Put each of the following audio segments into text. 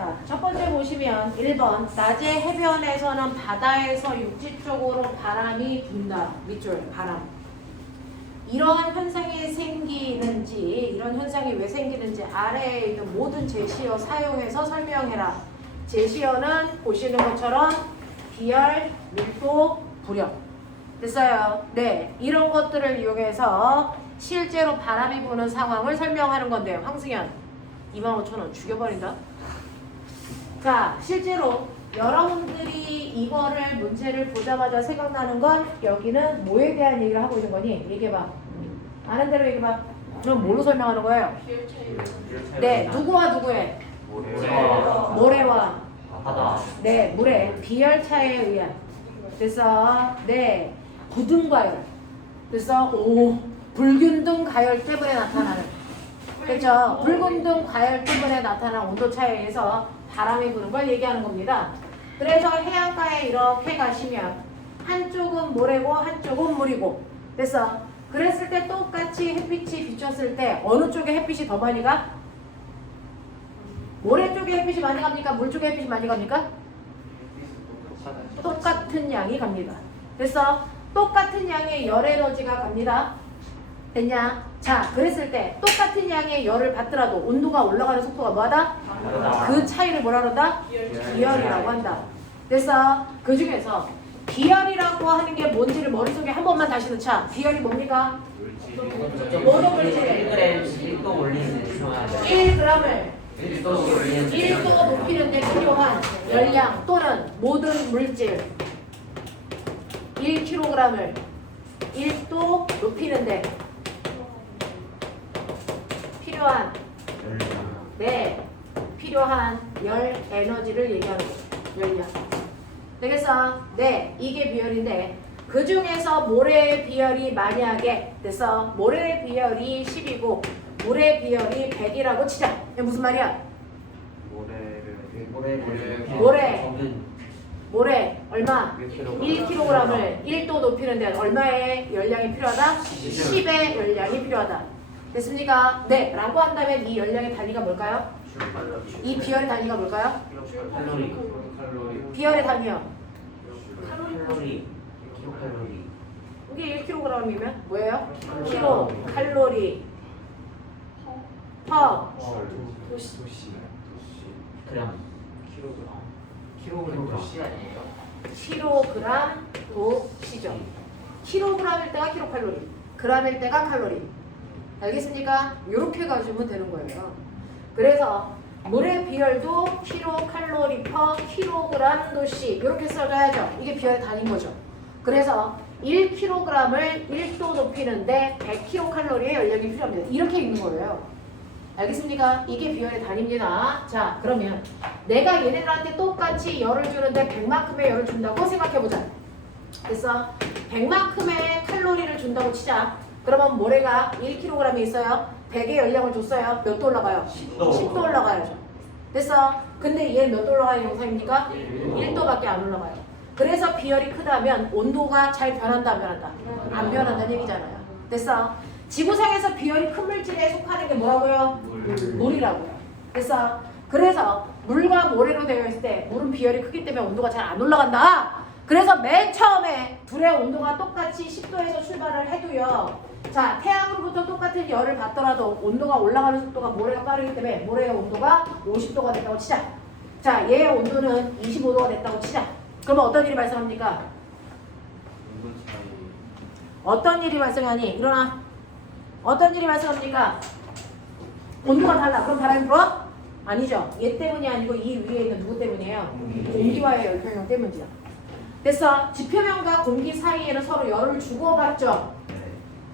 자, 첫 번째 보시면 1번. 낮에 해변에서는 바다에서 육지 쪽으로 바람이 분다. 밑줄, 바람. 이러한 현상이 생기는지, 이런 현상이 왜 생기는지 아래에 있는 모든 제시어 사용해서 설명해라. 제시어는 보시는 것처럼 비열, 밀도, 부력. 됐어요? 네. 이런 것들을 이용해서 실제로 바람이 부는 상황을 설명하는 건데요. 황승현, 25,000원 죽여버린다. 자, 실제로 여러분들이 이거를 문제를 보자마자 생각나는 건 여기는 뭐에 대한 얘기를 하고 있는 거니? 얘기해봐. 아는 대로 얘기해봐. 그럼 뭘로 설명하는 거예요? 네, 누구와 누구의? 모래와 바다. 네, 물의 비열차에 의한. 그래서 네, 부등가열. 그래서 불균등 가열 때문에 나타나는. 그렇죠? 붉은등 가열 때문에 나타나는 온도차에 의해서 바람이 부는 걸 얘기하는 겁니다. 그래서 해안가에 이렇게 가시면 한쪽은 모래고 한쪽은 물이고. 그래서 그랬을 때 똑같이 햇빛이 비쳤을 때 어느 쪽에 햇빛이 더 많이 가? 모래 쪽에 햇빛이 많이 갑니까? 물 쪽에 햇빛이 많이 갑니까? 똑같은 양이 갑니다. 그래서 똑같은 양의 열 에너지가 갑니다. 됐냐? 자, 그랬을 때 똑같은 양의 열을 받더라도 온도가 올라가는 속도가 뭐하다? 그 차이를 뭐라 그런다? 비열이라고 한다. 그래서 그 중에서 비열이라고 하는 게 뭔지를 머릿속에 한 번만 다시 넣자. 비열이 뭡니까? 모든 물질 1g 1도 올리는 1g을 1도 올리는 1도 높이는 데 필요한 열량 또는 모든 물질 1kg을 1도 높이는 데 필요한 필요한 열 에너지를 얘기하는 거죠. 열량. 되겠어? 네, 이게 비열인데 그 중에서 모래의 비열이 만약에 그래서 모래의 비열이 10이고 물의 비열이 100이라고 치자. 이게 무슨 말이야? 모래 얼마? 1kg을 1도 높이는 데 얼마의 열량이 필요하다? 10의 열량이 필요하다. 됐습니까? 네. 라고 한다면 이 열량의 단위가 뭘까요? 이 비열의 단위가 뭘까요? 칼로리. 비열의 단위요. 칼로리. 킬로칼로리. 이게 1kg이면 뭐예요? 킬로 칼로리 퍼 그램. 킬로그램 도시 아니에요? 킬로그램 도시죠. 킬로그램일 때가 킬로칼로리, 그램일 때가 칼로리. 알겠습니까? 이렇게 가지면 되는 거예요. 그래서 물의 비열도 킬로칼로리 퍼 킬로그램 도시 이렇게 써줘야죠. 이게 비열의 단위인 거죠. 그래서 1kg을 1도 높이는데 100kcal의 열량이 필요합니다. 이렇게 읽는 거예요. 알겠습니까? 이게 비열의 단위입니다. 자, 그러면 내가 얘네들한테 똑같이 열을 주는데 100만큼의 열을 준다고 생각해보자. 그래서 100만큼의 칼로리를 준다고 치자. 그러면 모래가 1kg이 있어요. 100의 열량을 줬어요. 몇 도 올라가요? 10도 올라가야죠. 됐어? 근데 얘는 몇 도 올라가는 영상입니까? 1도밖에 안 올라가요. 그래서 비열이 크다면 온도가 잘 변한다 안 변한다? 안 변한다는 얘기잖아요. 됐어? 지구상에서 비열이 큰 물질에 속하는 게 뭐라고요? 물이라고요. 그래서 물과 모래로 되어 있을 때 물은 비열이 크기 때문에 온도가 잘 안 올라간다. 그래서 맨 처음에 둘의 온도가 똑같이 10도에서 출발을 해도요. 자, 태양으로부터 똑같은 열을 받더라도 온도가 올라가는 속도가 모래가 빠르기 때문에 모래의 온도가 50도가 됐다고 치자. 자, 얘의 온도는 25도가 됐다고 치자. 그러면 어떤 일이 발생합니까? 어떤 일이 발생하니? 일어나. 어떤 일이 발생합니까? 온도가 달라. 그럼 바람이 불어? 아니죠. 얘 때문이 아니고 이 위에 있는 누구 때문이에요? 공기와의 열평형 때문이죠. 됐어. 지표면과 공기 사이에는 서로 열을 주고받죠.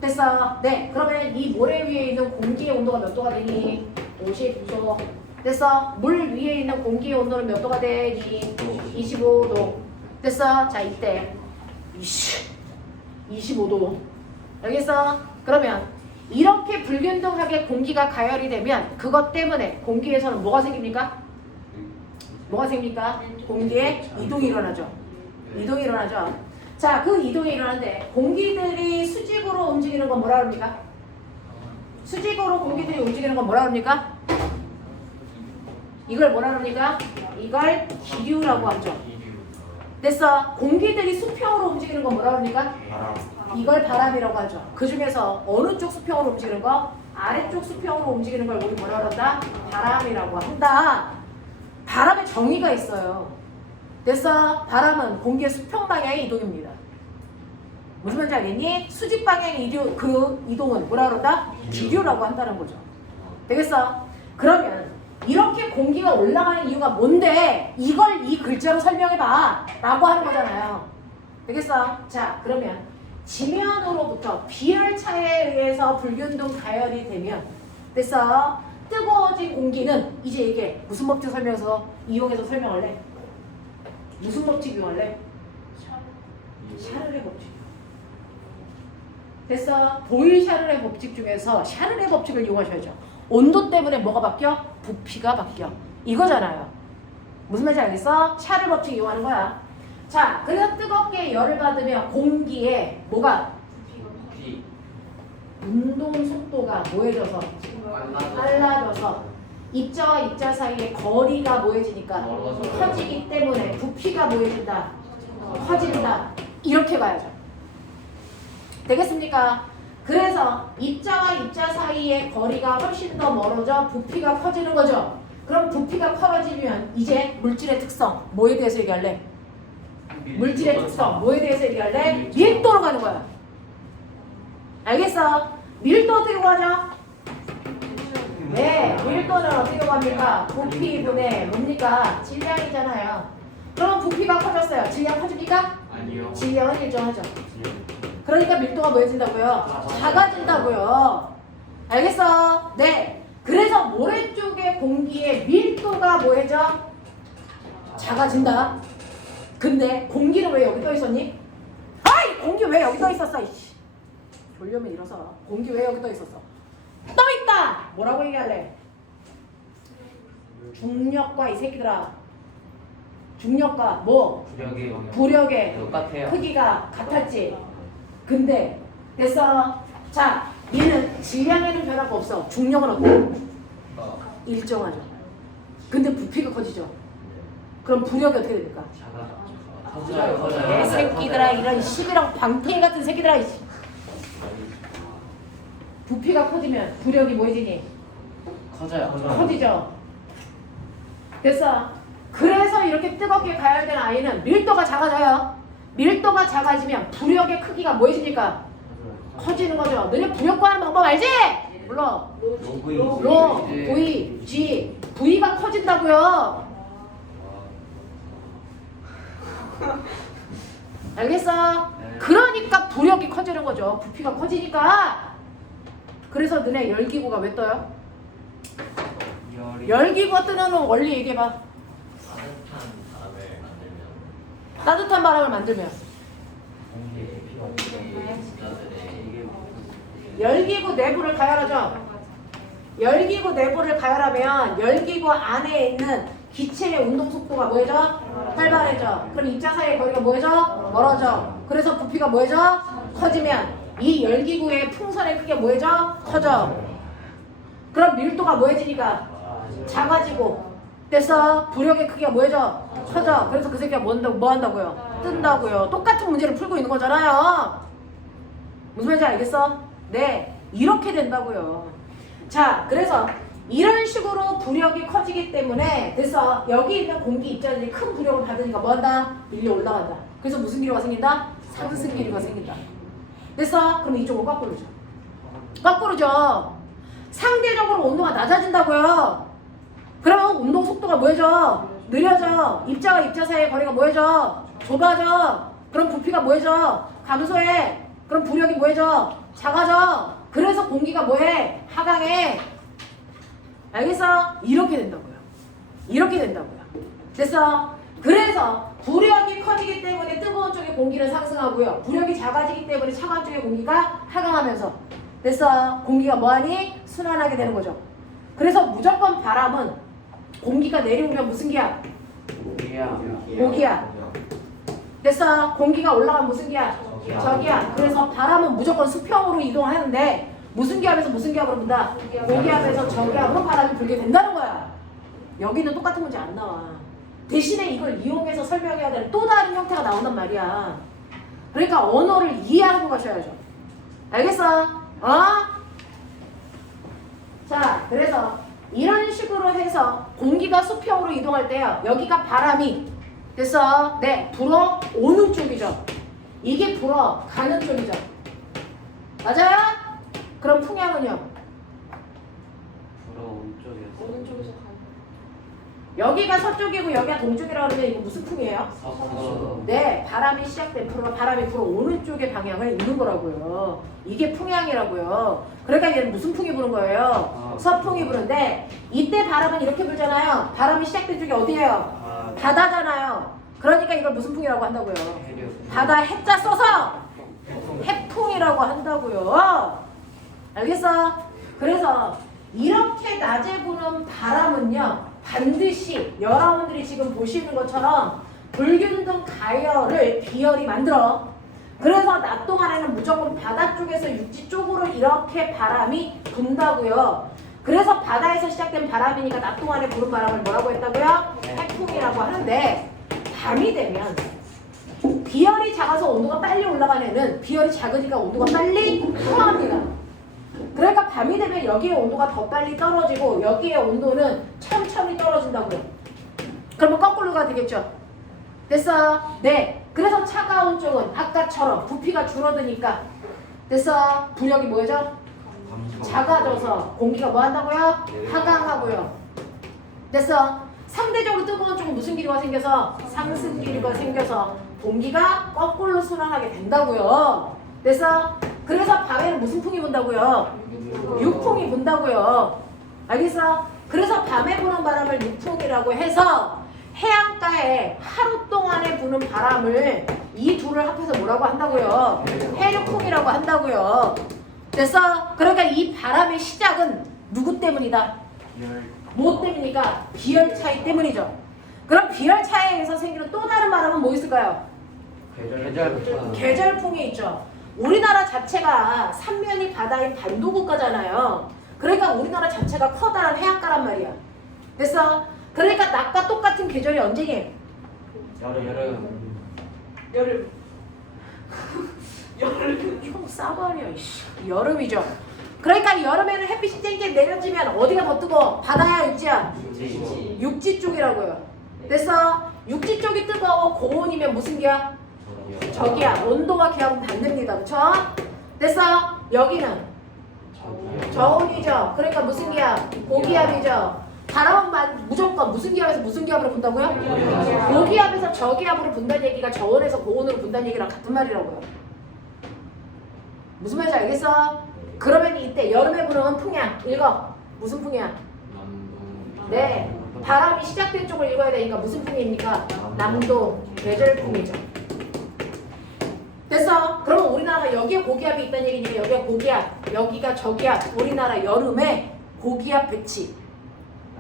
됐어. 네. 그러면 이 모래 위에 있는 공기의 온도가 몇 도가 되니? 59도. 됐어. 물 위에 있는 공기의 온도는 몇 도가 되니? 25도. 됐어. 자, 이때 25도. 알겠어? 그러면 이렇게 불균등하게 공기가 가열이 되면 그것 때문에 공기에서는 뭐가 생깁니까? 뭐가 생깁니까? 공기에 이동이 일어나죠. 이동이 일어나죠. 자, 그 이동이 일어나는데 공기들이 수직으로 움직이는 건 뭐라 합니까? 수직으로 공기들이 움직이는 건 뭐라 합니까? 이걸 뭐라 그럽니까? 이걸 기류라고 하죠. 됐어. 공기들이 수평으로 움직이는 건 뭐라 그럽니까? 이걸 바람이라고 하죠. 그 중에서 어느 쪽 수평으로 움직이는 거? 아래쪽 수평으로 움직이는 걸 우리 뭐라 그런다? 바람이라고 한다. 바람의 정의가 있어요. 됐어. 바람은 공기의 수평 방향의 이동입니다. 무슨 말인지 알겠니? 수직 방향의 그 이동은 뭐라 그런다? 기류라고 한다는 거죠. 되겠어? 그러면 이렇게 공기가 올라가는 이유가 뭔데 이걸 이 글자로 설명해봐 라고 하는 거잖아요. 되겠어? 자, 그러면 지면으로부터 비열차에 의해서 불균등 가열이 되면 됐어? 뜨거워진 공기는 이제 이게 무슨 법칙 이용해서 설명할래? 무슨 법칙 이용할래? 샤를의 법칙. 됐어? 보일-샤를의 법칙 중에서 샤를의 법칙을 이용하셔야죠. 온도 때문에 뭐가 바뀌어? 부피가 바뀌어. 이거잖아요. 무슨 말인지 알겠어? 샤를 법칙 이용하는 거야. 자, 그래서 뜨겁게 열을 받으면 공기에 뭐가? 부피 운동 속도가 뭐해져서? 빨라져서 입자와 입자 사이의 거리가 뭐해지니까? 커지기 때문에 부피가 뭐해진다? 커진다. 이렇게 봐야죠. 되겠습니까? 그래서 입자와 입자 사이의 거리가 훨씬 더 멀어져 부피가 커지는 거죠. 그럼 부피가 커지면 이제 물질의 특성 뭐에 대해서 얘기할래? 물질의 특성 뭐에 대해서 얘기할래? 밀도로 가는 거야. 알겠어? 밀도 어떻게 구하죠? 네, 밀도는 어떻게 구합니까? 부피분의 뭡니까? 질량이잖아요. 그럼 부피가 커졌어요. 질량 커집니까? 아니요. 질량은 일정하죠. 그러니까 밀도가 뭐해진다고요? 작아진다고요. 알겠어? 네. 그래서 모래 쪽의 공기의 밀도가 뭐해져? 작아진다. 근데 공기는 왜 여기 떠 있었니? 아이, 공기 왜 여기 떠 있었어? 이씨. 졸려면 일어서. 공기 왜 여기 떠 있었어? 떠 있다. 뭐라고 얘기할래? 중력과 이 새끼들아. 중력과 뭐? 부력의 똑같아요. 크기가 같았지. 근데 됐어. 자, 얘는 질량에는 변화가 없어. 중력은 어때? 일정하죠. 근데 부피가 커지죠. 그럼 부력이 어떻게 됩니까? 애 새끼들아, 이런 시비랑 방탱이 같은 새끼들아. 부피가 커지면 부력이 뭐해지니? 커지죠. 됐어. 그래서 이렇게 뜨겁게 가열된 아이는 밀도가 작아져요. 밀도가 작아지면 부력의 크기가 뭐해집니까? 커지는 거죠. 너네 부력 구하는 방법 알지? 물론 로, V, G, V가 커진다고요. 알겠어? 그러니까 부력이 커지는 거죠. 부피가 커지니까. 그래서 너네 열기구가 왜 떠요? 열기구가 뜨는 원리 얘기해봐. 따뜻한 바람을 만들면 열기구 내부를 가열하죠. 열기구 내부를 가열하면 열기구 안에 있는 기체의 운동 속도가 뭐해져? 활발해져. 그럼 입자 사이의 거리가 뭐해져? 멀어져. 그래서 부피가 뭐해져? 커지면 이 열기구의 풍선의 크기가 뭐해져? 커져. 그럼 밀도가 뭐해지니까? 작아지고. 됐어? 부력의 크기가 뭐해져? 커져. 그래서 그 새끼가 뭐 한다고요? 뜬다고요. 똑같은 문제를 풀고 있는 거잖아요. 무슨 말인지 알겠어? 네, 이렇게 된다고요. 자, 그래서 이런 식으로 부력이 커지기 때문에 됐어. 여기 있는 공기 입자들이 큰 부력을 받으니까 뭐 한다? 밀려 올라간다. 그래서 무슨 기류가 생긴다? 상승 기류가 생긴다. 됐어? 그럼 이쪽으로 거꾸로죠. 거꾸로죠. 상대적으로 온도가 낮아진다고요. 그러면 운동 속도가 뭐해져? 느려져. 입자와 입자 사이의 거리가 뭐해져? 좁아져. 그럼 부피가 뭐해져? 감소해. 그럼 부력이 뭐해져? 작아져. 그래서 공기가 뭐해? 하강해. 알겠어? 이렇게 된다고요. 이렇게 된다고요. 됐어? 그래서 부력이 커지기 때문에 뜨거운 쪽의 공기는 상승하고요. 부력이 작아지기 때문에 차가운 쪽의 공기가 하강하면서 됐어? 공기가 뭐하니? 순환하게 되는 거죠. 그래서 무조건 바람은 공기가 내려오면 무슨 기야? 고기야. 됐어? 공기가 올라가면 무슨 기야? 저기야. 그래서 바람은 무조건 수평으로 이동하는데 무슨 기압에서 무슨 기압으로 분다? 고기압에서 저기압으로 바람이 불게 된다는 거야. 여기는 똑같은 문제 안 나와. 대신에 이걸 이용해서 설명해야 되는 또 다른 형태가 나온단 말이야. 그러니까 언어를 이해하고 가셔야죠. 알겠어? 자, 그래서 이런 식으로 해서 공기가 수평으로 이동할 때요. 여기가 바람이 됐어. 네, 불어오는 쪽이죠. 이게 불어가는 쪽이죠. 맞아요? 그럼 풍향은요? 불어 오른쪽이었어. 오른쪽에서 가요. 여기가 서쪽이고 여기가 동쪽이라고 그러면 이거 무슨 풍이에요? 서서. 네, 바람이 시작된 바람이 불어오는 쪽의 방향을 읽는 거라고요. 이게 풍향이라고요. 그러니까 얘는 무슨 풍이 부는 거예요? 서풍이 부는데 이때 바람은 이렇게 불잖아요. 바람이 시작된 쪽이 어디예요? 바다잖아요. 그러니까 이걸 무슨 풍이라고 한다고요? 바다 해자 써서 해풍이라고 한다고요. 알겠어? 그래서 이렇게 낮에 부는 바람은요, 반드시 여러분들이 지금 보시는 것처럼 불균등 가열을 비열이 만들어. 그래서 낮 동안에는 무조건 바다 쪽에서 육지 쪽으로 이렇게 바람이 분다고요. 그래서 바다에서 시작된 바람이니까 낮 동안에 부는 바람을 뭐라고 했다고요? 해풍이라고 하는데, 밤이 되면 비열이 작아서 온도가 빨리 올라가는 애는 비열이 작으니까 온도가 빨리 상합니다. 그러니까 밤이 되면 여기에 온도가 더 빨리 떨어지고 여기에 온도는 천천히 떨어진다고요. 그러면 거꾸로가 되겠죠. 됐어? 네. 그래서 차가운 쪽은 아까처럼 부피가 줄어드니까 됐어? 부력이 뭐죠? 작아져서 공기가 뭐 한다고요? 하강하고요. 됐어? 상대적으로 뜨거운 쪽은 무슨 기류가 생겨서? 상승 기류가 생겨서 공기가 거꾸로 순환하게 된다고요. 됐어? 그래서 밤에는 무슨 풍이 분다고요? 육풍이 분다고요. 알겠어? 그래서 밤에 부는 바람을 육풍이라고 해서 해안가에 하루 동안에 부는 바람을 이 둘을 합해서 뭐라고 한다고요? 해륙풍이라고 한다고요. 됐어? 그러니까 이 바람의 시작은 누구 때문이다? 뭐 때문이니까? 비열 차이 때문이죠. 그럼 비열 차이에 의해서 생기는 또 다른 바람은 뭐 있을까요? 계절풍이 있죠. 우리나라 자체가 삼면이 바다인 반도국가잖아요. 그러니까 우리나라 자체가 커다란 해안가란 말이야. 됐어? 그러니까 낮과 똑같은 계절이 언제니? 여름. 여름. 형 싸발이야. 여름이죠. 그러니까 여름에는 햇빛이 쨍쨍 내려지면 어디가 더 뜨거워? 바다야, 육지야? 육지 쪽이라고요. 됐어? 육지 쪽이 뜨거워 고온이면 무슨 기야? 저기야. 온도가 기하고 반대입니다. 그쵸? 됐어? 여기는 저온이죠. 그러니까 무슨 기압? 고기압이죠. 바람은 무조건 무슨 기압에서 무슨 기압으로 분다고요? 고기압에서 저기압으로 분다는 얘기가 저온에서 고온으로 분다는 얘기랑 같은 말이라고요. 무슨 말인지 알겠어? 그러면 이때 여름에 부는 풍향 읽어. 무슨 풍이야? 네. 바람이 시작된 쪽을 읽어야 되니까 무슨 풍입니까? 남도 계절풍이죠. 됐어? 그러면 우리나라가 여기에 고기압이 있다는 얘기니까 여기가 고기압, 여기가 저기압. 우리나라 여름에 고기압 배치.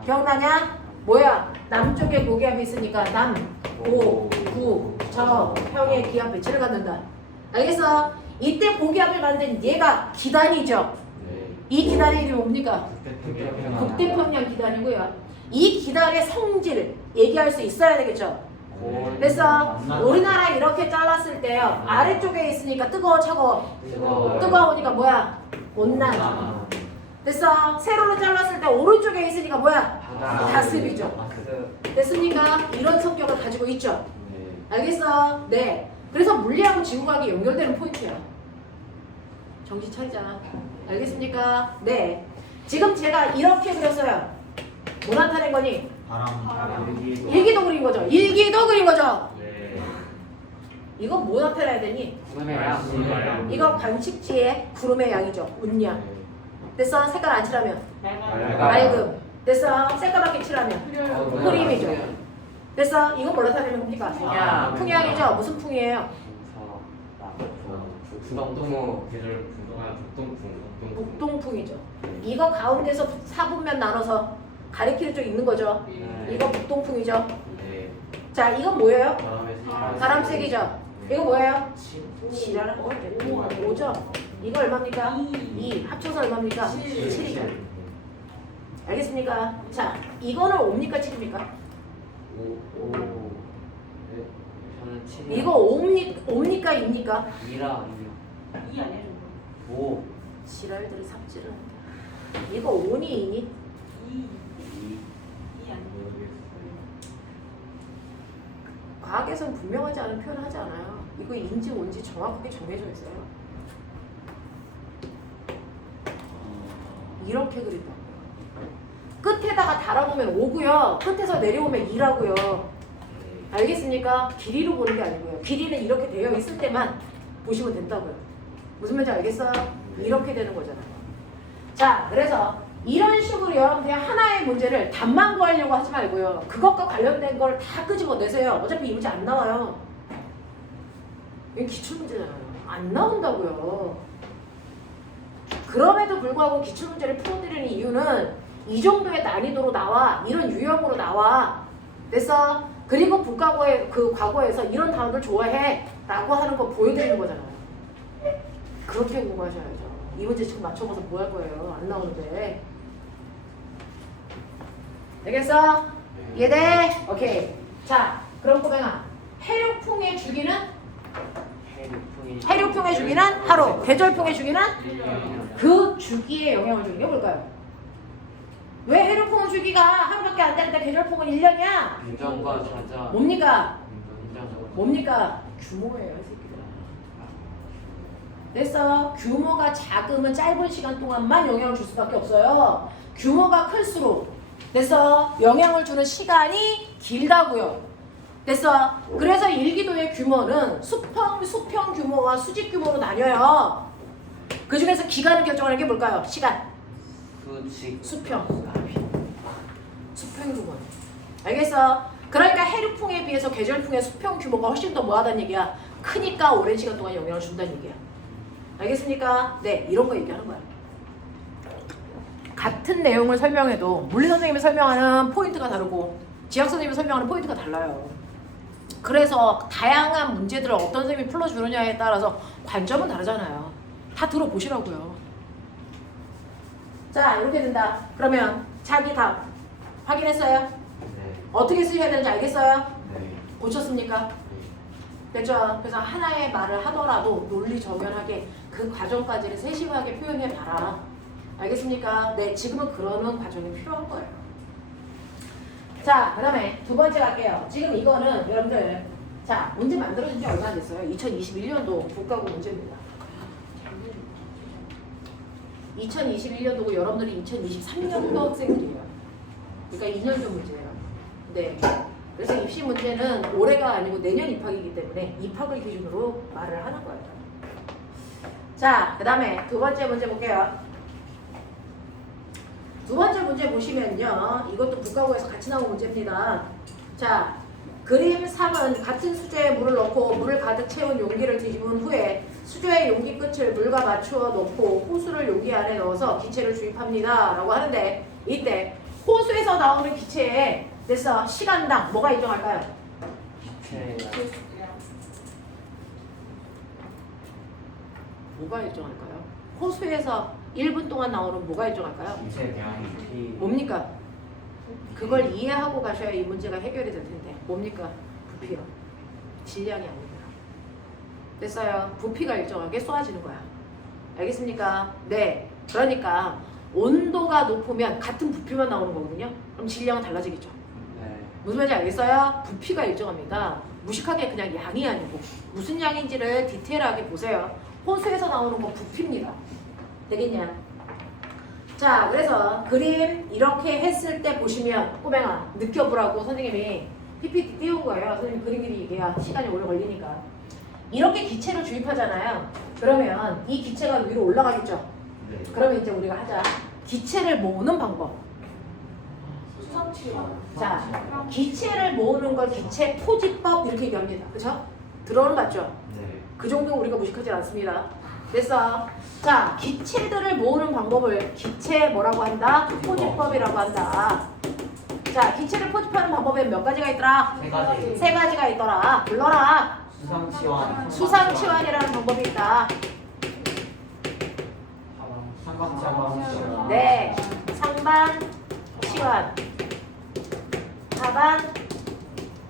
기억나냐? 뭐야? 남쪽에 고기압이 있으니까 남, 고, 구, 저, 평의 기압 배치를 갖는다. 알겠어? 이때 고기압을 만든 얘가 기단이죠. 이 기단의 이름이 뭡니까? 북태평양 기단이고요. 이 기단의 성질 얘기할 수 있어야 되겠죠. 그래서 우리나라 이렇게 잘랐을 때요, 아래쪽에 있으니까 뜨거워 차가워? 뜨거우니까 뭐야? 온난. 됐어? 세로로 잘랐을 때 오른쪽에 있으니까 뭐야? 다습이죠. 됐습니까? 이런 성격을 가지고 있죠. 알겠어? 네. 그래서 물리하고 지구과학이 연결되는 포인트야. 정신 차리자. 알겠습니까? 네. 지금 제가 이렇게 그렸어요. 뭐 나타낸 거니? 일기도 그린 거죠. 일기도 그린 거죠. 이거 뭐 나타내야 되니? 이거 관측지의 구름의 양이죠. 운량. 됐어? 색깔 안 칠하면? 맑음. 됐어? 새까맣게 칠하면? 흐림이죠. 됐어? 이거 뭐 나타내는 겁니까? 풍향이죠. 무슨 풍이에요? 북동풍이죠. 이거 가운데서 4분면 나눠서 가리키는 쪽 있는 거죠. 이거 북동풍이죠. 자, 이건 뭐예요? 바람색이죠. 이거 뭐예요? 5죠. 이거 얼마입니까? 2. 합쳐서 얼마입니까? 7이죠. 알겠습니까? 자, 이거는 옵니까 7입니까? 5. 네. 저는 7. 이거 옵니까 2입니까? 2라 2 아니야? 5. 지랄들이 삽질을 한다. 이거 5니 2니? 2. 2. 2 아니야? 과학에서는 분명하지 않은 표현을 하지 않아요. 이거 인지 온지 정확하게 정해져 있어요. 이렇게 그린다고요. 끝에다가 달아보면 5고요. 끝에서 내려오면 2라고요. 알겠습니까? 길이로 보는 게 아니고요. 길이는 이렇게 되어 있을 때만 보시면 된다고요. 무슨 말인지 알겠어요? 이렇게 되는 거잖아요. 자, 그래서 이런 식으로 여러분들이 하나의 문제를 답만 구하려고 하지 말고요. 그것과 관련된 걸 다 끄집어내세요. 어차피 이 문제 안 나와요. 이건 기출문제잖아요. 안 나온다고요. 그럼에도 불구하고 기출문제를 풀어드리는 이유는 이 정도의 난이도로 나와. 이런 유형으로 나와. 됐어? 그리고 북과거에 그 과거에서 이런 단어를 좋아해 라고 하는 거 보여드리는 거잖아요. 그렇게 공부하셔야죠. 이 문제 지금 맞춰봐서 뭐 할 거예요? 안 나오는데. 되겠어? 이해돼? 오케이. 자, 그럼 꼬맹아, 해류풍의 주기는? 해류풍의 주기는 하루, 계절풍의 주기는? 그 주기에 영향을 주는 게 뭘까요? 왜 해류풍은 주기가 하루밖에 안 되는데 계절풍은 1년이야? 균전과 자자. 뭡니까? 균전과 뭡니까? 규모예요, 이 새끼들. 됐어? 규모가 작으면 짧은 시간 동안만 영향을 줄 수밖에 없어요. 규모가 클수록 됐어? 영향을 주는 시간이 길다고요. 됐어? 그래서 일기도의 규모는 수평 규모와 수직 규모로 나뉘어요. 그 중에서 기간을 결정하는 게 뭘까요? 시간. 수평. 수평 규모. 알겠어? 그러니까 해류풍에 비해서 계절풍의 수평 규모가 훨씬 더 뭐하다는 얘기야? 크니까 오랜 시간 동안 영향을 준다는 얘기야. 알겠습니까? 네, 이런 거 얘기하는 거야. 같은 내용을 설명해도 물리 선생님이 설명하는 포인트가 다르고 지학 선생님이 설명하는 포인트가 달라요. 그래서 다양한 문제들을 어떤 선생님이 풀어주느냐에 따라서 관점은 다르잖아요. 다 들어보시라고요. 자, 이렇게 된다. 그러면 자기 답 확인했어요? 네. 어떻게 쓰셔야 되는지 알겠어요? 네. 고쳤습니까? 됐죠? 그래서 하나의 말을 하더라도 논리 정연하게 그 과정까지를 세심하게 표현해봐라. 알겠습니까? 네, 지금은 그러는 과정이 필요한 거예요. 자, 그 다음에 두 번째 갈게요. 지금 이거는 여러분들, 자, 문제 만들어진 지 얼마 안 됐어요. 2021년도 국가고 문제입니다. 2021년도고 여러분들이 2023년도 학생들이에요. 그러니까 2년 전 문제예요. 네. 그래서 입시 문제는 올해가 아니고 내년 입학이기 때문에 입학을 기준으로 말을 하는 거예요. 자, 그 다음에 두 번째 문제 볼게요. 두 번째 문제 보시면요. 이것도 국가고에서 같이 나온 문제입니다. 자, 그림 3은 같은 수조에 물을 넣고 물을 가득 채운 용기를 뒤집은 후에 수조의 용기 끝을 물과 맞추어 놓고 호수를 용기 안에 넣어서 기체를 주입합니다. 라고 하는데 이때 호수에서 나오는 기체에 됐어. 시간당 뭐가 일정할까요? 뭐가 일정할까요? 호수에서 1분 동안 나오는 뭐가 일정할까요? 기체에 대한 뭡니까? 그걸 이해하고 가셔야 이 문제가 해결이 될 텐데 뭡니까? 부피요. 질량이 아닙니다. 됐어요? 부피가 일정하게 쏘아지는 거야. 알겠습니까? 네. 그러니까 온도가 높으면 같은 부피만 나오는 거거든요. 그럼 질량은 달라지겠죠. 네. 무슨 말인지 알겠어요? 부피가 일정합니다. 무식하게 그냥 양이 아니고 무슨 양인지를 디테일하게 보세요. 호수에서 나오는 건 부피입니다. 되겠냐? 자, 그래서 그림 이렇게 했을 때 보시면 꼬맹아 느껴보라고 선생님이 PPT 띄운 거예요. 선생님 그림 그리기가 시간이 오래 걸리니까. 이렇게 기체를 주입하잖아요. 그러면 이 기체가 위로 올라가겠죠? 네. 그러면 이제 우리가 하자. 기체를 모으는 방법. 자, 기체를 모으는 걸 기체 포집법 이렇게 얘기합니다. 그쵸? 들어는 맞죠? 네. 그 정도 우리가 무식하지 않습니다. 됐어. 자, 기체들을 모으는 방법을 기체 뭐라고 한다? 포집법이라고 한다. 자, 기체를 포집하는 방법에 몇 가지가 있더라? 세 가지. 세 가지가 있더라. 불러라. 수상치환. 수상치환이라는 방법이 있다. 삼각치환. 네. 상반, 시완, 하반,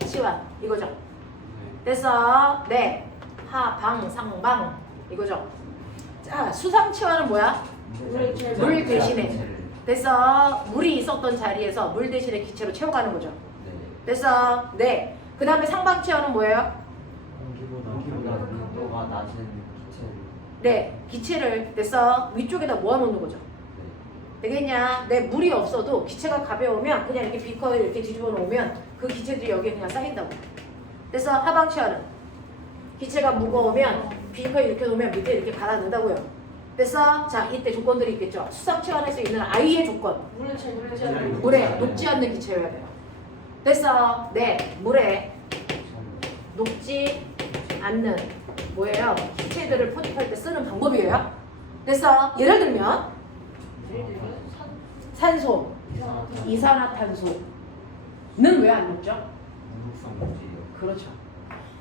시완 이거죠. 됐어. 네. 하방, 상방 이거죠. 자, 수상치환은 뭐야? 물 대신에. 됐어. 물이 있었던 자리에서 물 대신에 기체로 채워가는 거죠. 네. 됐어. 네. 그 다음에 상방치환은 뭐예요? 공기보다 밀도가 낮은 기체를. 네. 기체를 됐어. 위쪽에다 모아놓는 거죠. 네. 되겠냐? 네. 물이 없어도 기체가 가벼우면 그냥 이렇게 비커에 이렇게 뒤집어 놓으면 그 기체들이 여기에 그냥 쌓인다고. 됐어. 하방치환은 기체가 무거우면 비커에 이렇게 놓으면 밑에 이렇게 갈아 넣는다고요. 됐어? 자, 이때 조건들이 있겠죠. 수상치환에서 있는 I의 조건. 물을 잘 녹지 않는 물에 녹지 않는 기체여야 돼요. 됐어? 네. 물에 녹지 않는 뭐예요? 기체들을 포집할 때 쓰는 방법이에요. 됐어? 예를 들면 산소, 이산화탄소는 왜 안 녹죠? 무극성 물질이요. 그렇죠.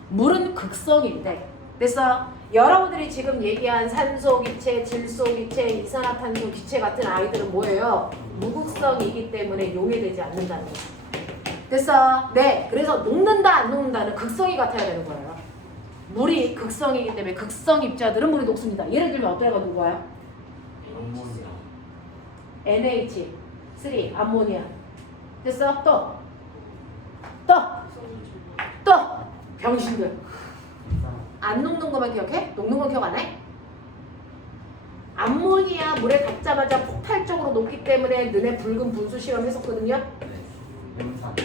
물은 극성인데 됐어? 여러분들이 지금 얘기한 산소 기체, 질소 기체, 이산화탄소 기체 같은 아이들은 뭐예요? 무극성이기 때문에 용해되지 않는다는 거죠. 됐어? 네. 그래서 녹는다 안 녹는다는 극성이 같아야 되는 거예요. 물이 극성이기 때문에 극성 입자들은 물이 녹습니다. 예를 들면 어떤 애가 녹아요? 암모니아. NH3 암모니아. 됐어? 또 병신들. 안 녹는 것만 기억해? 녹는 건 기억 안 해? 암모니아 물에 닿자마자 폭발적으로 녹기 때문에 너네 붉은 분수 시험 했었거든요. 네. 염산.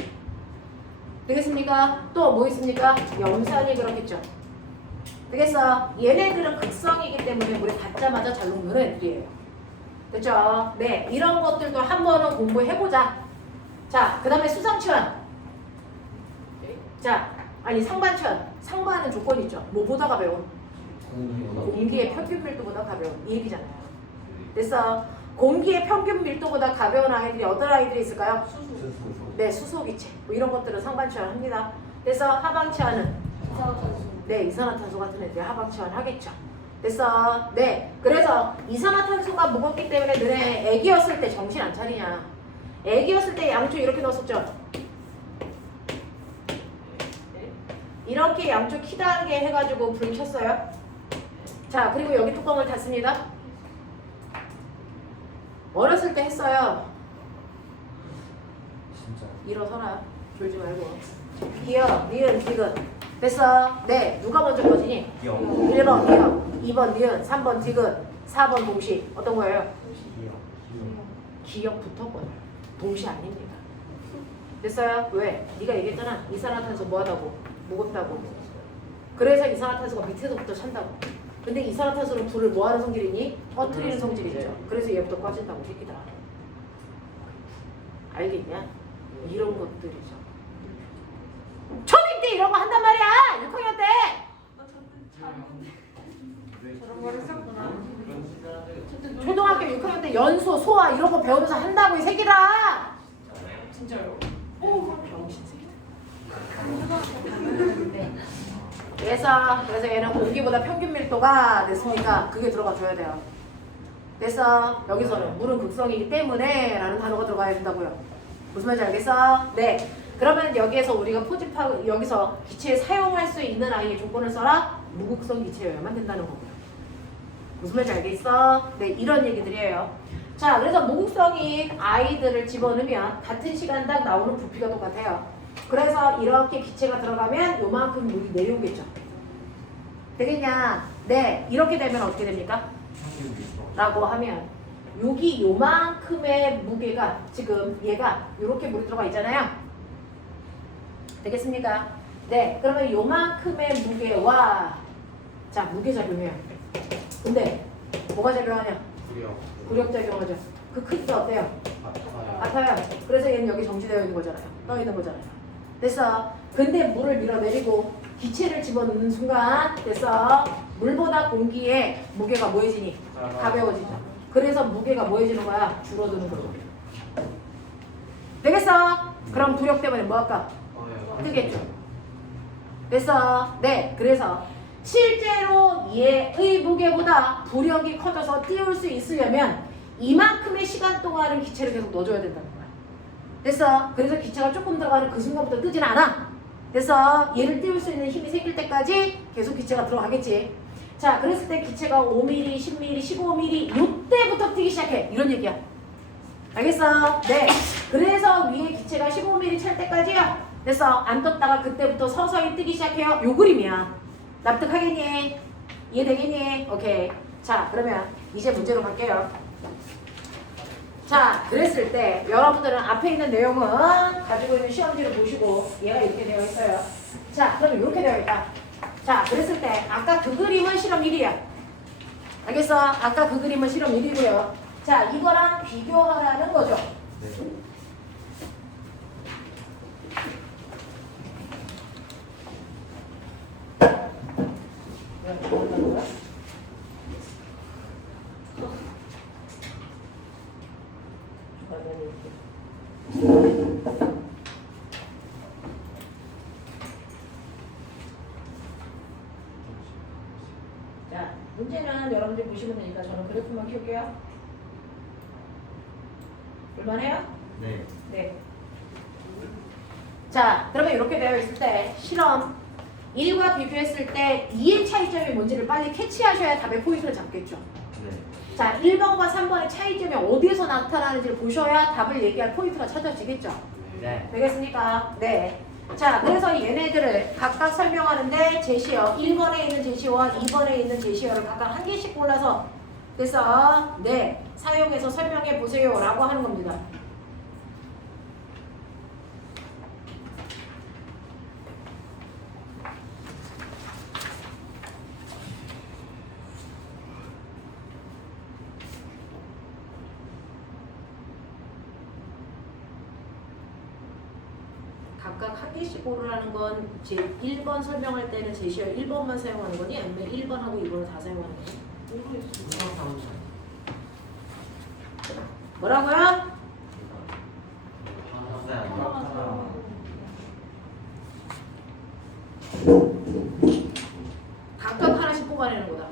되겠습니까? 또 뭐 있습니까? 염산이 그렇겠죠. 되겠어? 얘네들은 극성이기 때문에 물에 닿자마자 잘 녹는 애들이에요. 됐죠? 네, 이런 것들도 한 번은 공부해보자. 자, 그 다음에 수상치환. 자, 아니 상반치환. 상반은 조건이 있죠. 뭐보다 가벼운? 공기의 평균 밀도보다 가벼운. 이 얘기잖아요. 됐어? 공기의 평균 밀도보다 가벼운 아이들이 어떤 아이들이 있을까요? 네, 수소기체. 뭐 이런 것들은 상반치환 합니다. 그래서 하방치환은? 네, 이산화탄소 같은 애들 하방치환 하겠죠. 됐어? 네. 그래서 이산화탄소가 무겁기 때문에 너네 애기였을 때 정신 안 차리냐. 애기였을 때 양초 이렇게 넣었었죠. 이렇게 양쪽 키다하게 해가지고 불 켰어요. 자, 그리고 여기 뚜껑을 닫습니다. 어렸을 때 했어요. 진짜. 일어서라. 졸지 말고. 기어, 니은, 디귿. 됐어? 네. 누가 먼저 꺼지니? 1번 기어, 2번 니은, 3번 디귿, 4번 동시. 어떤 거예요? 기억부터 꺼요. 동시 아닙니다. 됐어요? 왜? 네가 얘기했잖아. 이산화탄소 뭐하다고? 무겁다고. 그래서 이산화탄소가 밑에서부터 찬다고. 근데 이산화탄소는 불을 뭐하는 성질이니? 퍼뜨리는 성질이죠. 그래서 얘부터 꺼진다고 새끼들아. 알겠냐? 이런 것들이죠. 초딩 때 이런 거 한단 말이야. 6학년 때. 저런 거를 썼구나. 초등학교 6학년 때 연소, 소화 이런 거 배우면서 한다고 이 새끼들아. 진짜요? 오, 병신 새끼들. 그래서 얘는 공기보다 평균 밀도가 됐으니까 그게 들어가 줘야 돼요. 그래서 여기서는 물은 극성이기 때문에 라는 단어가 들어가야 된다고요. 무슨 말인지 알겠어? 네. 그러면 여기에서 우리가 포집하고 여기서 기체에 사용할 수 있는 아이의 조건을 써라. 무극성 기체여야만 된다는 거고요. 무슨 말인지 알겠어? 네, 이런 얘기들이에요. 자, 그래서 무극성인 아이들을 집어넣으면 같은 시간당 나오는 부피가 똑같아요. 그래서 이렇게 기체가 들어가면 요만큼 물이 내려오겠죠. 되겠냐? 네, 이렇게 되면 어떻게 됩니까? 라고 하면 여기 요만큼의 무게가 지금 얘가 이렇게 물이 들어가 있잖아요. 되겠습니까? 네, 그러면 요만큼의 무게와 자, 무게 작용해요. 근데 뭐가 작용하냐? 구력 작용하죠. 그 크기가 어때요? 같아요. 그래서 얘는 여기 정지되어 있는 거잖아요. 떠 있는 거잖아요. 됐어. 근데 물을 밀어내리고 기체를 집어넣는 순간 됐어. 물보다 공기의 무게가 뭐해지니? 가벼워지죠. 그래서 무게가 뭐해지는 거야? 줄어드는 거죠. 되겠어? 그럼 부력 때문에 뭐 할까? 뜨겠죠. 됐어. 네. 그래서 실제로 얘의 무게보다 부력이 커져서 띄울 수 있으려면 이만큼의 시간 동안은 기체를 계속 넣어줘야 된다는 거야. 됐어. 그래서 기체가 조금 들어가는 그 순간부터 뜨진 않아. 그래서 얘를 띄울 수 있는 힘이 생길 때까지 계속 기체가 들어가겠지. 자, 그랬을 때 기체가 5mm, 10mm, 15mm 요때부터 뜨기 시작해. 이런 얘기야. 알겠어? 네. 그래서 위에 기체가 15mm 찰 때까지요. 됐어. 안 떴다가 그때부터 서서히 뜨기 시작해요. 요 그림이야. 납득하겠니? 이해되겠니? 오케이. 자, 그러면 이제 문제로 갈게요. 자, 그랬을 때 여러분들은 앞에 있는 내용은 가지고 있는 시험지를 보시고 얘가 이렇게 되어 있어요. 자, 그러면 이렇게 되어 있다. 자, 그랬을 때 아까 그 그림은 실험 1이야. 알겠어? 아까 그 그림은 실험 1이고요. 자, 이거랑 비교하라는 거죠. 네. 자, 문제는 여러분들 보시면 되니까 저는 그래프만 키울게요. 볼만해요? 네. 네. 자, 그러면 이렇게 되어 있을 때 실험 1과 비교했을 때 2의 차이점이 뭔지를 빨리 캐치하셔야 답의 포인트를 잡겠죠. 네. 자, 1번과 3번의 차이점이 어디에서 나타나는지를 보셔야 답을 얘기할 포인트가 찾아지겠죠. 네. 되겠습니까? 네. 자, 그래서 얘네들을 각각 설명하는데 제시어 1번에 있는 제시어와 2번에 있는 제시어를 각각 한 개씩 골라서 그래서 네, 사용해서 설명해 보세요 라고 하는 겁니다. 각각 한 개씩 고르라는 건 제 1번 설명할 때는 제시어 1번만 사용하는 거니 아니면 1번하고 2번을 다 사용하는 거니? 뭐라고요? 하나. 각각 하나씩 뽑아내는 거다.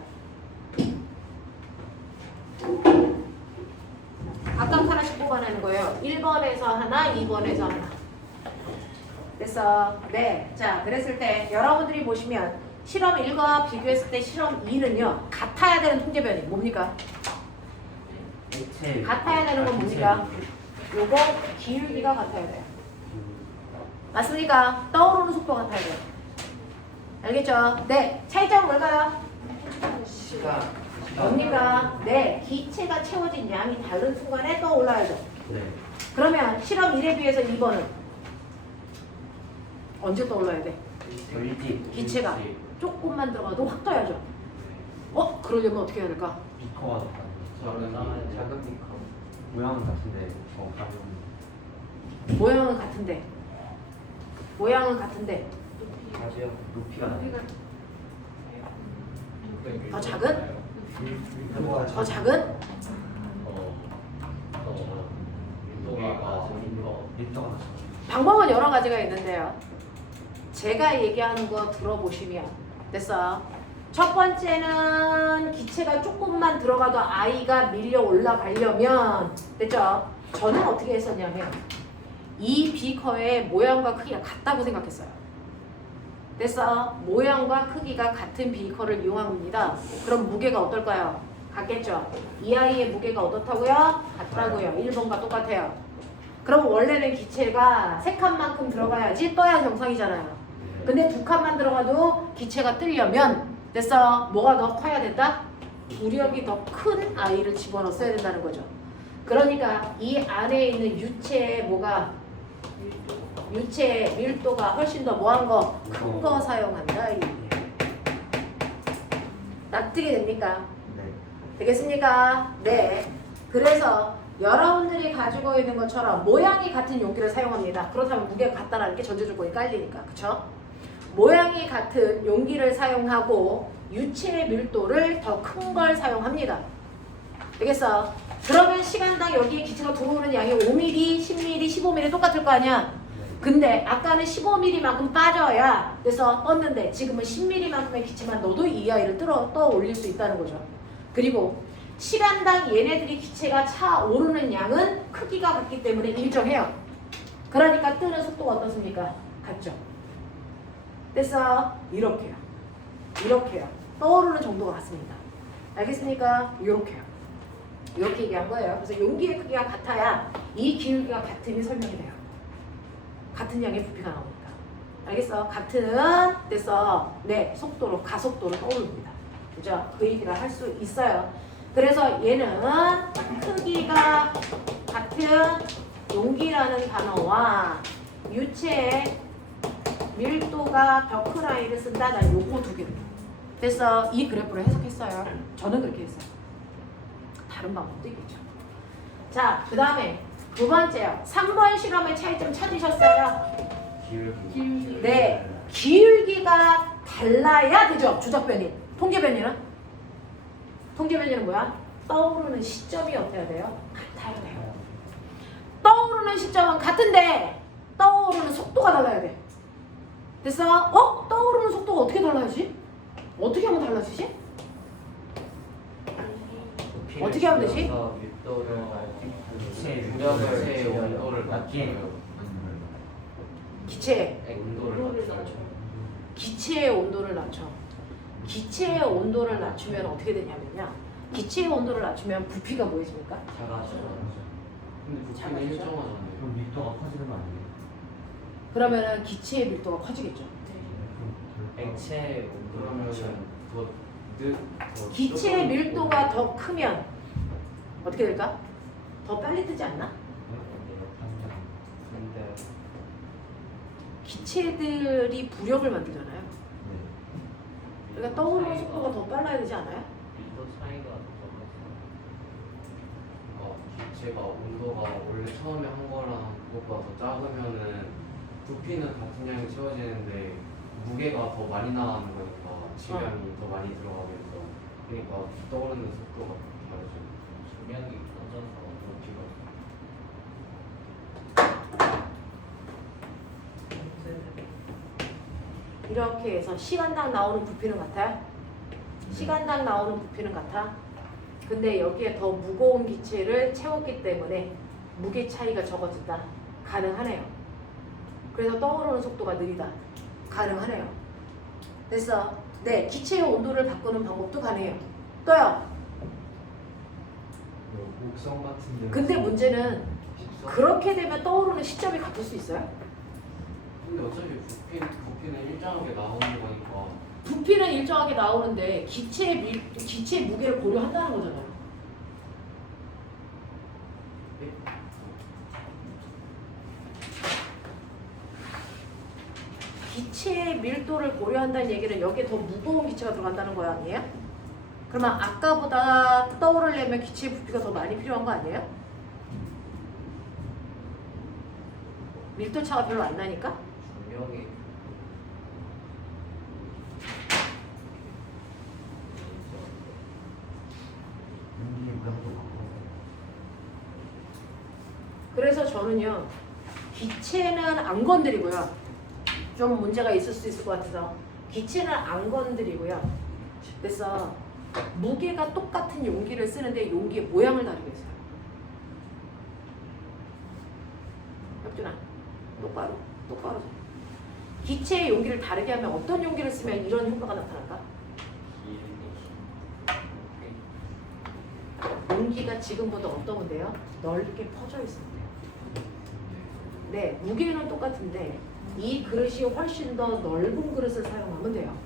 각각 하나씩 뽑아내는 거예요. 1번에서 하나, 2번에서 하나. 됐어. 네. 자, 그랬을 때 여러분들이 보시면 실험 1과 비교했을 때 실험 2는요. 같아야 되는 통계변이 뭡니까? 액체. 같아야 되는 건 뭡니까? 요거 기울기가 같아야 돼요. 맞습니까? 떠오르는 속도가 같아야 돼요. 알겠죠? 네. 차이점은 뭘까요? 시간. 뭡니까? 네. 기체가 채워진 양이 다른 순간에 떠올라야죠. 네. 그러면 실험 1에 비해서 2번은 언제 떠올라야 돼? 저 일찍. 기체가 조금만 들어가도 확 떠야죠. 그러려면 어떻게 해야 될까? 비커가 저는 작은 비커. 모양은 같은데 가벼운. 모양은 같은데 맞아요. 높이가 나요. 더 작은? 더 작은? 밀도가 낮아. 방법은 여러 가지가 있는데요. 제가 얘기하는 거 들어보시면 됐어. 첫 번째는 기체가 조금만 들어가도 아이가 밀려 올라가려면 됐죠? 저는 어떻게 했었냐면 이 비커의 모양과 크기가 같다고 생각했어요. 됐어? 모양과 크기가 같은 비커를 이용한 겁니다. 그럼 무게가 어떨까요? 같겠죠? 이 아이의 무게가 어떻다고요? 같더라고요. 1번과 똑같아요. 그럼 원래는 기체가 3칸만큼 들어가야지 떠야 정상이잖아요. 근데 2칸만 들어가도 기체가 뜨려면 됐어? 뭐가 더 커야 된다? 부력이 더 큰 아이를 집어넣어야 된다는 거죠. 그러니까 이 안에 있는 유체의 뭐가 유체의 밀도가 훨씬 더 뭐한 거? 큰 거 사용한다. 납득이 됩니까? 네. 되겠습니까? 네. 그래서 여러분들이 가지고 있는 것처럼 모양이 같은 용기를 사용합니다. 그렇다면 무게가 같다라는 게 전제 조건이 깔리니까. 그쵸? 모양이 같은 용기를 사용하고 유체의 밀도를 더 큰 걸 사용합니다. 되겠어? 그러면 시간당 여기에 기체가 들어오는 양이 5mm, 10mm, 15mm 똑같을 거 아니야? 근데 아까는 15mm만큼 빠져야 그래서 떴는데 지금은 10mm만큼의 기체만 넣어도 이 아이를 떠 올릴 수 있다는 거죠. 그리고 시간당 얘네들이 기체가 차 오르는 양은 크기가 같기 때문에 일정해요. 그러니까 뜨는 속도가 어떻습니까? 같죠? 됐어? 이렇게요. 이렇게요. 떠오르는 정도가 같습니다. 알겠습니까? 이렇게요. 이렇게 얘기한 거예요. 그래서 용기의 크기가 같아야 이 기울기가 같음이 설명이 돼요. 같은 양의 부피가 나오니까. 알겠어? 같은 됐어. 네, 속도로 가속도로 떠오릅니다. 그죠? 그 얘기를 할 수 있어요. 그래서 얘는 크기가 같은 용기라는 단어와 유체의 밀도가 벼크라인을 쓴다. 난 요거 두 개로. 됐어. 이 그래프를 해석했어요. 저는 그렇게 했어요. 다른 방법도 있겠죠. 자, 그 다음에 두 번째요. 3번 실험의 차이점 찾으셨어요? 기울기. 네. 기울기가 달라야 되죠. 주적 변이. 통계 변이는? 통계 변이는 뭐야? 떠오르는 시점이 어때야 돼요? 같아야 돼요. 떠오르는 시점은 같은데 떠오르는 속도가 달라야 돼. 됐어? 떠오르는 속도가 어떻게 달라지지? 어떻게 하면 달라지지? 어떻게 하면 되지? 밀도를 기체의 온도를 낮추면 기체. 온도를 낮추면 기체의 온도를 낮춰. 기체의 온도를 낮추면 어떻게 되냐면요. 기체의 온도를 낮추면 부피가 뭐해집니까? 작아져요. 근데 부피는 작아지죠? 일정하잖아요. 그럼 밀도가 커지는 거 아니에요? 그러면은 기체의 밀도가 커지겠죠. 액체 온도라면 더 기체의 밀도가 더 크면 어떻게 될까? 더 빨리 뜨지 않나? 근데 기체들이 부력을 만들잖아요. 그러니까 떠오르는 속도가 더 빨라야 되지 않아요? 밀도 차이가 기체가 온도가 원래 처음에 한 거랑 그것보다 더 작으면은 부피는 같은 양이 채워지는데 무게가 더 많이 나가는 거니까 질량이 더 많이 들어가면서 그러니까 떠오르는 속도가 다르죠. 질량이 커져서 부피가 이렇게 해서 시간당 나오는 부피는 같아요? 시간당 나오는 부피는 같아? 근데 여기에 더 무거운 기체를 채웠기 때문에 무게 차이가 적어진다. 가능하네요. 그래서 떠오르는 속도가 느리다. 가능하네요. 됐어. 네, 기체의 온도를 바꾸는 방법도 가능해요. 또요. 목성 같은 데 근데 문제는 그렇게 되면 떠오르는 시점이 같을 수 있어요? 근데 어차피 부피는 일정하게 나오는 거니까 부피는 일정하게 나오는데 기체의 무게를 고려한다는 거잖아요. 기체의 밀도를 고려한다는 얘기는 여기에 더 무거운 기체가 들어간다는 거 아니에요? 그러면 아까보다 떠오르려면 기체의 부피가 더 많이 필요한 거 아니에요? 밀도 차가 별로 안 나니까? 중력이 그래서 저는요, 기체는 안 건드리고요. 좀 문제가 있을 수 있을 것 같아서 기체는 안 건드리고요. 그래서 무게가 똑같은 용기를 쓰는데 용기의 모양을 다르게 했어요. 협준아, 똑바로. 기체의 용기를 다르게 하면 어떤 용기를 쓰면 이런 효과가 나타날까? 용기가 지금보다 어떤데요? 넓게 퍼져 있습니다. 네, 무게는 똑같은데 이 그릇이 훨씬 더 넓은 그릇을 사용하면 돼요.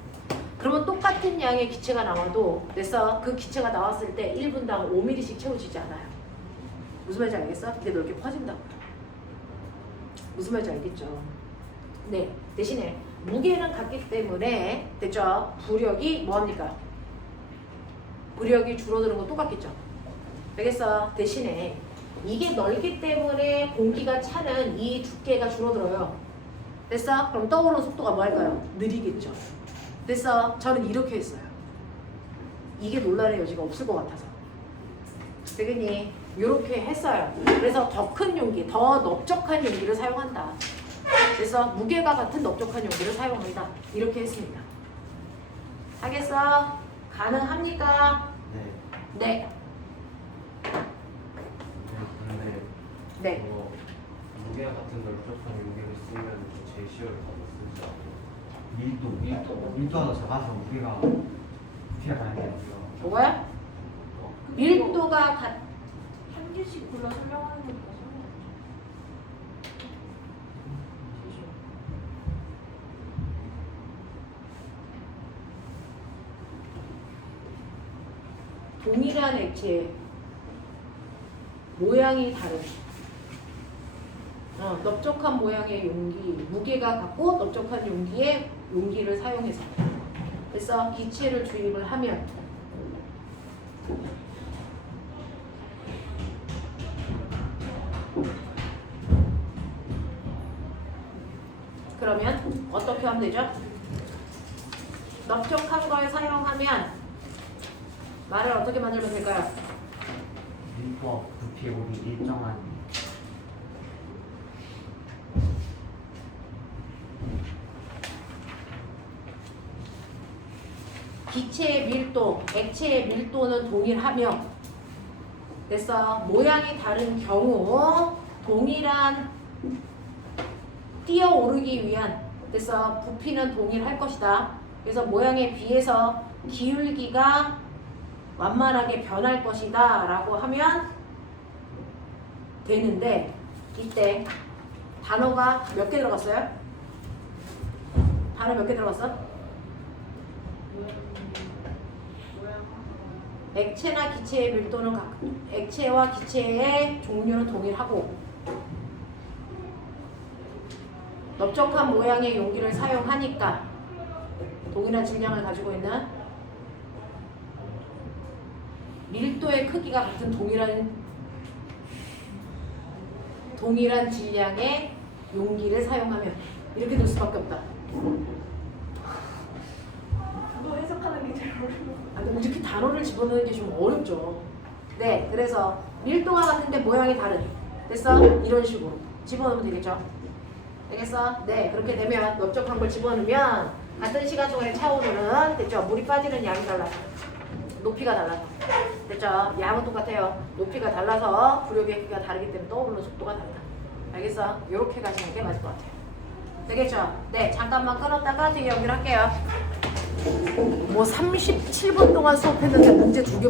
그러면 똑같은 양의 기체가 나와도 그래서 그 기체가 나왔을 때 1분당 5mm씩 채워지지 않아요. 무슨 말인지 알겠어? 이게 넓게 퍼진다고요. 무슨 말인지 알겠죠? 네, 대신에 무게는 같기 때문에 됐죠? 부력이 뭐합니까? 부력이 줄어드는 건 똑같겠죠? 알겠어? 대신에 이게 넓기 때문에 공기가 차는 이 두께가 줄어들어요. 됐어? 그럼 떠오르는 속도가 뭐 할까요? 느리겠죠. 됐어? 저는 이렇게 했어요. 이게 논란의 여지가 없을 것 같아서. 되겠니? 이렇게 했어요. 그래서 더 큰 용기, 더 넓적한 용기를 사용한다. 그래서 무게가 같은 넓적한 용기를 사용한다. 이렇게 했습니다. 하겠어? 가능합니까? 네. 네. 근데 네. 무게 같은 넓적한 용기를 쓰면 좀 제시어를 더 쓰지 않아요? 밀도가 더 작아서 무게가 가는 게 아니라 뭐야? 밀도가 같 한 개씩 골라 설명하는 거니까 동일한 액체 모양이 다른 넓적한 모양의 용기, 무게가 같고 넓적한 용기에 용기를 사용해서 그래서 기체를 주입을 하면 그러면 어떻게 하면 되죠? 넓적한 걸 사용하면 말을 어떻게 만들면 될까요? 밀도와 부피의 오리 일정한 기체의 밀도, 액체의 밀도는 동일하며 그래서 모양이 다른 경우 동일한 뛰어오르기 위한 그래서 부피는 동일할 것이다. 그래서 모양에 비해서 기울기가 완만하게 변할 것이다 라고 하면 되는데 이때 단어가 몇 개 들어갔어요? 단어 몇 개 들어갔어? 액체나 기체의 밀도는 액체와 기체의 종류는 동일하고 넓적한 모양의 용기를 사용하니까 동일한 질량을 가지고 있는 밀도의 크기가 같은 동일한 질량의 용기를 사용하면 이렇게 될 수밖에 없다. 그거 해석하는 게 제일 어려워. 근데 이렇게 단어를 집어넣는 게 좀 어렵죠. 네, 그래서 밀도가 같은데 모양이 다른. 됐어? 이런 식으로 집어넣으면 되겠죠. 알겠어? 네, 그렇게 되면 넓적한 걸 집어넣으면 같은 시간 동안의 차오르는 됐죠? 물이 빠지는 양이 달라서 높이가 달라서 됐죠? 양은 똑같아요. 높이가 달라서 부력의 크기가 다르기 때문에 떠오르는 속도가 달라. 알겠어? 이렇게 가시는 게 맞을 것 같아요. 되겠죠? 네, 잠깐만 끊었다가 뒤에 연결할게요. 뭐 37분 동안 수업했는데 문제 2개